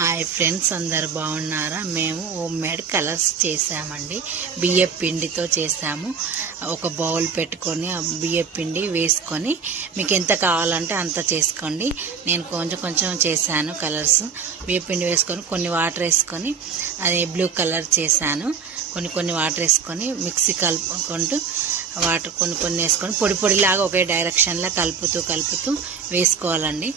Hi friends, అందరు బాగున్నారా? మేము హోమ్ మేడ్ కలర్స్ చేసామండి. బియ్యం పిండితో చేసాము. ఒక బౌల్ పెట్టుకొని ఆ బియ్యం పిండి వేసుకొని మీకు ఎంత కావాలంటే అంత చేసుకోండి. నేను కొంచెం కొంచెం చేశాను కలర్స్. బియ్యం పిండి వేసుకొని కొన్ని వాటర్ వేసుకొని అది బ్లూ కలర్ చేశాను. కొన్ని వాటర్ వేసుకొని మిక్సీ కలుపుకుంటూ వాటర్ కొన్ని వేసుకొని పొడిలాగా ఒకే డైరెక్షన్లో కలుపుతూ వేసుకోవాలండి.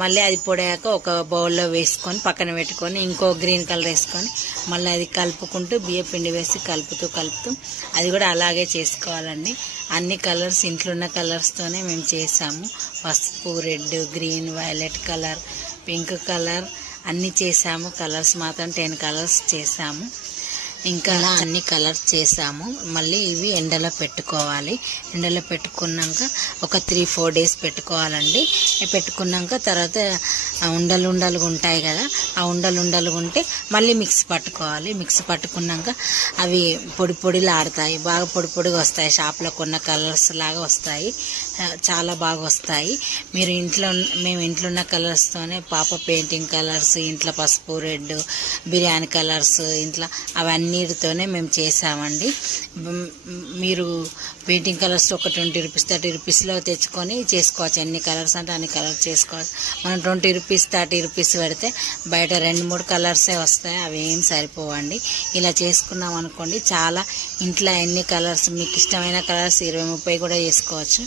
మళ్ళీ అది పొడాక ఒక బౌల్లో వేసుకొని పక్కన పెట్టుకొని ఇంకో గ్రీన్ కలర్ వేసుకొని మళ్ళీ అది కలుపుకుంటూ బియ్యం పిండి వేసి కలుపుతూ అది కూడా అలాగే చేసుకోవాలండి. అన్ని కలర్స్ ఇంట్లో ఉన్న కలర్స్తోనే మేము చేసాము. పసుపు, red, green, violet colour, pink colour అన్నీ చేసాము. కలర్స్ మాత్రం 10 కలర్స్ చేసాము. ఇంకా అన్ని కలర్స్ చేసాము. మళ్ళీ ఇవి ఎండలో పెట్టుకోవాలి. ఎండలో పెట్టుకున్నాక ఒక 3-4 డేస్ పెట్టుకోవాలండి. పెట్టుకున్నాక తర్వాత ఉండలుగా ఉంటాయి కదా, ఆ ఉండలుగా ఉంటే మళ్ళీ మిక్సీ పట్టుకోవాలి. మిక్సీ పట్టుకున్నాక అవి పొడిలాడతాయి, బాగా పొడిగా వస్తాయి. షాప్లో కొన్న కలర్స్ లాగా వస్తాయి, చాలా బాగా వస్తాయి. మేము ఇంట్లో ఉన్న కలర్స్తోనే పాప పెయింటింగ్ కలర్స్, ఇంట్లో పసుపు, రెడ్, బిర్యానీ కలర్స్ ఇంట్లో అవన్నీతోనే మేము చేసామండి. మీరు పెయింటింగ్ కలర్స్ ఒక 20 రూపీస్ 30 రూపీస్లో తెచ్చుకొని చేసుకోవచ్చు. ఎన్ని కలర్స్ అంటే అన్ని కలర్స్ చేసుకోవచ్చు. మనం 20 రూపీస్ 30 రూపీస్ పెడితే బయట 2-3 కలర్సే వస్తాయి, అవి ఏం సరిపోవండి. ఇలా చేసుకున్నాం అనుకోండి, చాలా ఇంట్లో ఎన్ని కలర్స్ మీకు ఇష్టమైన కలర్స్ 20-30 కూడా చేసుకోవచ్చు.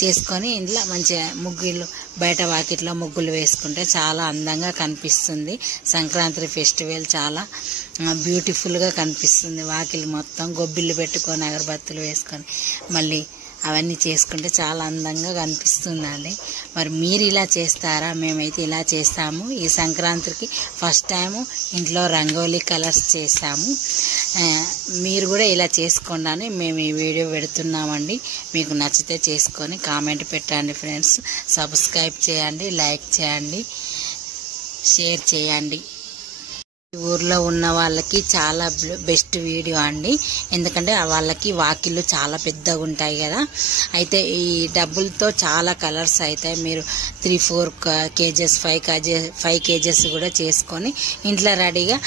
చేసుకొని ఇంట్లో మంచిగా ముగ్గులు బయట వాకిట్లో ముగ్గులు వేసుకుంటే చాలా అందంగా కనిపిస్తుంది. సంక్రాంతి ఫెస్టివల్ చాలా బ్యూటిఫుల్గా కనిపిస్తుంది. వాకిలి మొత్తం గొబ్బిళ్ళు పెట్టుకొని అగరబత్తులు వేసుకొని మళ్ళీ అవన్నీ చేసుకుంటే చాలా అందంగా కనిపిస్తుందండి. మరి మీరు ఇలా చేస్తారా? మేమైతే ఇలా చేస్తాము. ఈ సంక్రాంతికి ఫస్ట్ టైము ఇంట్లో రంగోలీ కలర్స్ చేసాము. మీరు కూడా ఇలా చేసుకోండి అని మేము ఈ వీడియో పెడుతున్నామండి. మీకు నచ్చితే చేసుకొని కామెంట్ పెట్టండి ఫ్రెండ్స్. సబ్స్క్రైబ్ చేయండి, లైక్ చేయండి, షేర్ చేయండి. ఊర్లో ఉన్న వాళ్ళకి చాలా బెస్ట్ వీడియో అండి. ఎందుకంటే వాళ్ళకి వాకిళ్ళు చాలా పెద్దగా ఉంటాయి కదా. అయితే ఈ డబ్బులతో చాలా కలర్స్ అవుతాయి. మీరు 3-4 కేజెస్ 5 కేజెస్ కూడా చేసుకొని ఇంట్లో రెడీగా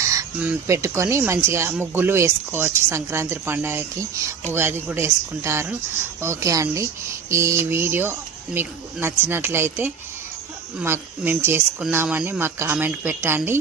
పెట్టుకొని మంచిగా ముగ్గులు వేసుకోవచ్చు. సంక్రాంతి పండుగకి ఉగాది కూడా వేసుకుంటారు. ఓకే అండి, ఈ వీడియో మీకు నచ్చినట్లయితే మేము చేసుకున్నామని మాకు కామెంట్ పెట్టండి.